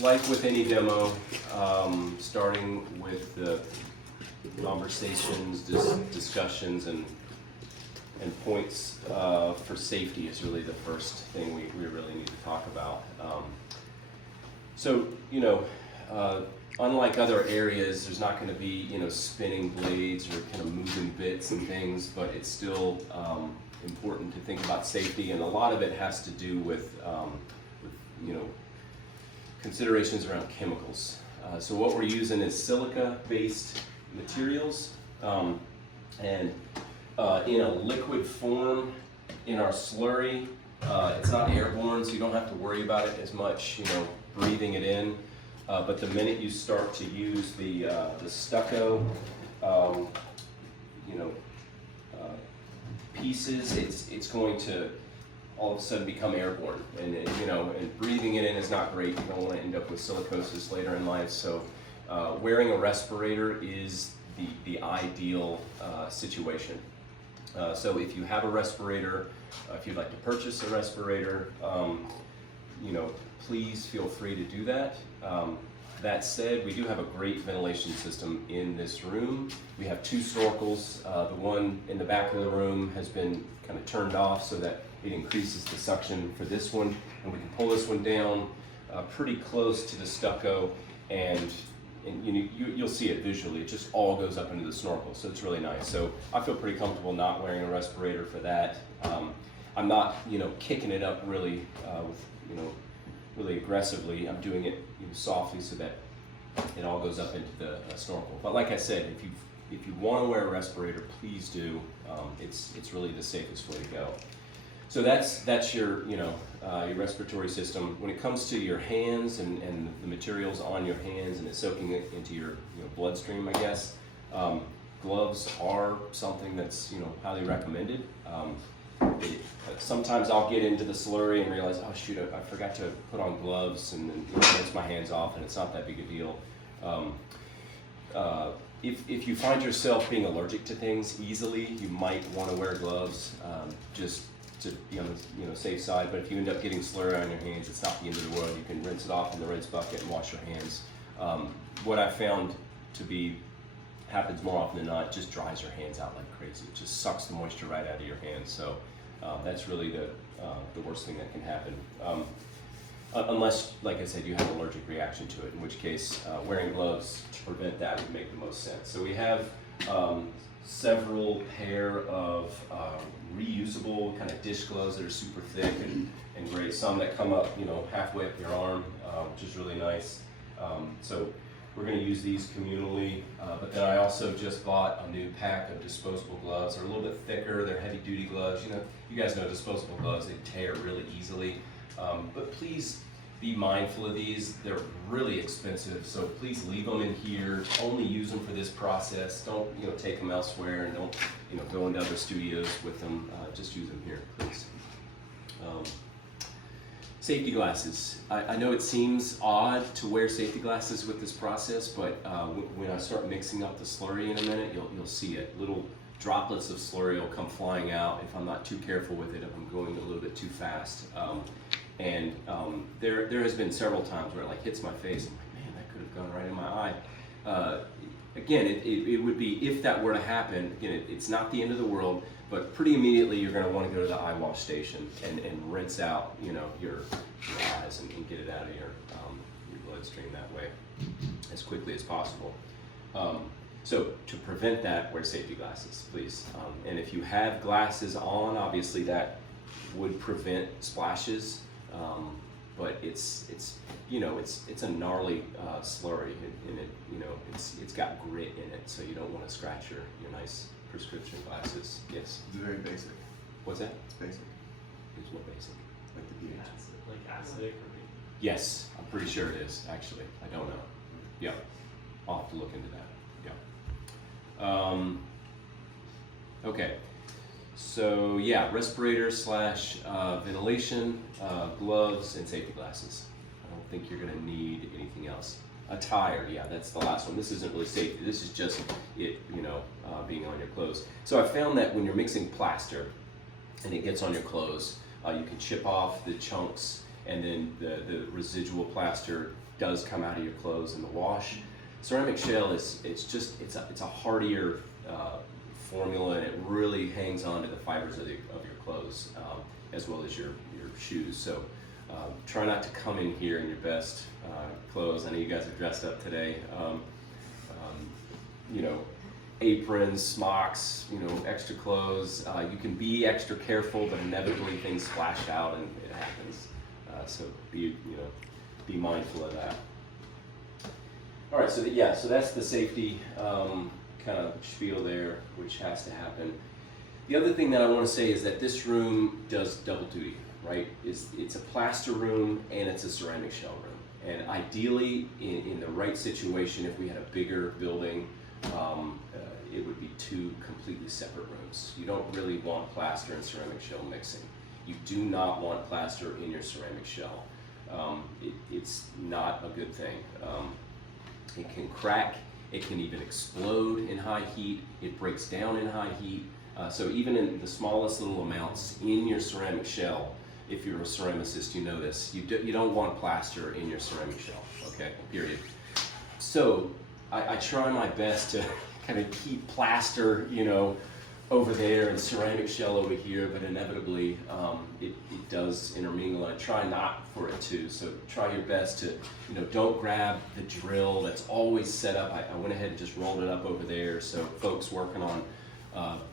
like with any demo, starting with the conversations, discussions, and points for safety is really the first thing we really need to talk about. So, unlike other areas, there's not going to be, spinning blades or kind of moving bits and things, but it's still important to think about safety, and a lot of it has to do with considerations around chemicals. So what we're using is silica-based materials, and in a liquid form in our slurry. It's not airborne, so you don't have to worry about it as much, breathing it in. But the minute you start to use the stucco, pieces, it's going to all of a sudden become airborne, and and breathing it in is not great. You don't want to end up with silicosis later in life. So wearing a respirator is the ideal situation. So if you have a respirator, if you'd like to purchase a respirator, please feel free to do that. That said, we do have a great ventilation system in this room. We have 2 snorkels. The one in the back of the room has been kind of turned off so that it increases the suction for this one, and we can pull this one down pretty close to the stucco, and you'll see it visually. It just all goes up into the snorkel, so it's really nice. So I feel pretty comfortable not wearing a respirator for that. I'm not, kicking it up really really aggressively. I'm doing it softly so that it all goes up into the snorkel. But like I said, if you want to wear a respirator, please do. It's really the safest way to go. So that's your your respiratory system. When it comes to your hands and the materials on your hands and it's soaking it into your bloodstream, I guess, gloves are something that's highly recommended. Sometimes I'll get into the slurry and realize, oh shoot, I forgot to put on gloves, and then rinse my hands off, and it's not that big a deal. If you find yourself being allergic to things easily, you might want to wear gloves, just to be on the safe side. But if you end up getting slurry on your hands, it's not the end of the world. You can rinse it off in the rinse bucket and wash your hands. What I found to be happens more often than not, it just dries your hands out like crazy. It just sucks the moisture right out of your hands. So that's really the worst thing that can happen. Unless, like I said, you have an allergic reaction to it, in which case wearing gloves to prevent that would make the most sense. So we have several pair of reusable kind of dish gloves that are super thick and great. Some that come up, halfway up your arm, which is really nice. So we're going to use these communally, but then I also just bought a new pack of disposable gloves. They're a little bit thicker, they're heavy duty gloves. You guys know disposable gloves, they tear really easily. But please be mindful of these. They're really expensive, so please leave them in here. Only use them for this process. Don't take them elsewhere, and don't go into other studios with them. Just use them here, please. Safety glasses. I know it seems odd to wear safety glasses with this process, but when I start mixing up the slurry in a minute, you'll see it. Little droplets of slurry will come flying out if I'm not too careful with it, if I'm going a little bit too fast. There has been several times where it hits my face. I'm like, man, that could have gone right in my eye. Again, it would be, if that were to happen, again, it's not the end of the world, but pretty immediately you're going to want to go to the eye wash station and rinse out your eyes and get it out of your bloodstream that way as quickly as possible. So to prevent that, wear safety glasses, please. And if you have glasses on, obviously that would prevent splashes. But it's a gnarly slurry, and it's got grit in it, so you don't want to scratch your nice prescription glasses. Yes. It's very basic. What's that? It's basic. It's what basic? Like the pH. Like acidic or Yes, I'm pretty sure it is. Actually, I don't know. Yeah, I'll have to look into that. Yeah. Okay. So yeah, respirator / ventilation, gloves, and safety glasses. I don't think you're going to need anything else. Attire, yeah, that's the last one. This isn't really safety. This is just it, being on your clothes. So I found that when you're mixing plaster and it gets on your clothes, you can chip off the chunks and then the residual plaster does come out of your clothes in the wash. Ceramic shell it's a hardier formula, and it really hangs on to the fibers of your clothes as well as your shoes. So try not to come in here in your best clothes. I know you guys are dressed up today. You know, aprons, smocks, you know, extra clothes. You can be extra careful, but inevitably things splash out and it happens. So be mindful of that. All right, so that's the safety kind of spiel there, which has to happen. The other thing that I want to say is that this room does double duty, right? It's a plaster room and it's a ceramic shell room. And ideally, in the right situation, if we had a bigger building, it would be two completely separate rooms. You don't really want plaster and ceramic shell mixing. You do not want plaster in your ceramic shell. It's not a good thing. It can crack, it can even explode in high heat, it breaks down in high heat. So even in the smallest little amounts in your ceramic shell, if you're a ceramicist, you know this, you don't want plaster in your ceramic shell, okay, period. So I try my best to kind of keep plaster, you know, over there and ceramic shell over here, but inevitably it does intermingle, and I try not for it to. So try your best to, you know, don't grab the drill that's always set up. I went ahead and just rolled it up over there. So folks working on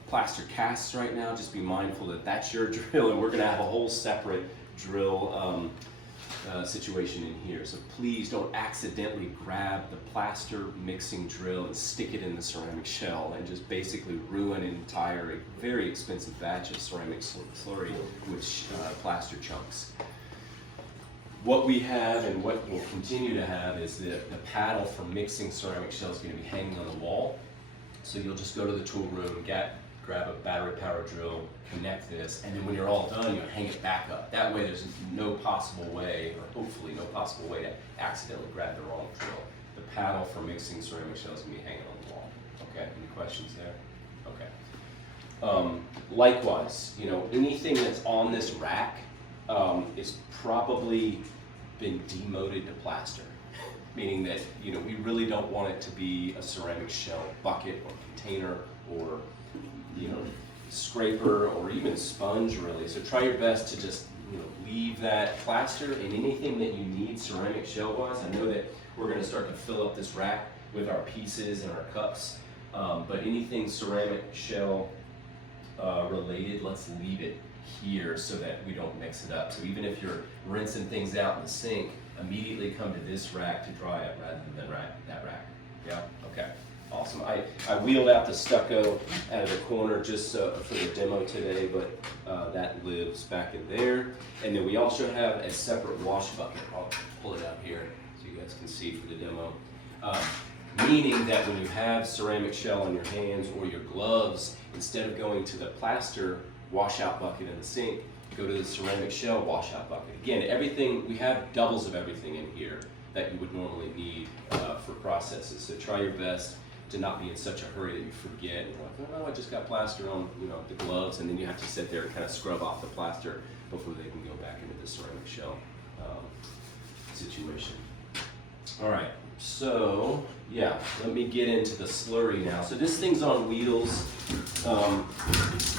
plaster casts right now, just be mindful that that's your drill, and we're gonna have a whole separate drill situation in here. So please don't accidentally grab the plaster mixing drill and stick it in the ceramic shell and just basically ruin an entire, very expensive batch of ceramic slurry with plaster chunks. What we have and what we'll continue to have is the paddle for mixing ceramic shell is going to be hanging on the wall. So you'll just go to the tool room, grab a battery powered drill, connect this, and then when you're all done, you hang it back up. That way there's no possible way, or hopefully no possible way, to accidentally grab the wrong drill. The paddle for mixing ceramic shell is going to be hanging on the wall. Okay, any questions there? Okay. Likewise, you know, anything that's on this rack is probably been demoted to plaster. Meaning that, you know, we really don't want it to be a ceramic shell bucket or container or, you know, scraper or even sponge, really. So try your best to just, you know, leave that plaster, and anything that you need ceramic shell wise. I know that we're going to start to fill up this rack with our pieces and our cups, but anything ceramic shell related, let's leave it here so that we don't mix it up. So even if you're rinsing things out in the sink, immediately come to this rack to dry it rather than that rack. Yeah, okay, awesome. I wheeled out the stucco out of the corner just for the demo today, but that lives back in there. And then we also have a separate wash bucket. I'll pull it out here so you guys can see for the demo. Meaning that when you have ceramic shell on your hands or your gloves, instead of going to the plaster washout bucket in the sink, go to the ceramic shell washout bucket. Again, everything, we have doubles of everything in here that you would normally need for processes. So try your best to not be in such a hurry that you forget. And you're like, oh, I just got plaster on, you know, the gloves, and then you have to sit there and kind of scrub off the plaster before they can go back into the ceramic shell situation. All right, so yeah, let me get into the slurry now. So this thing's on wheels.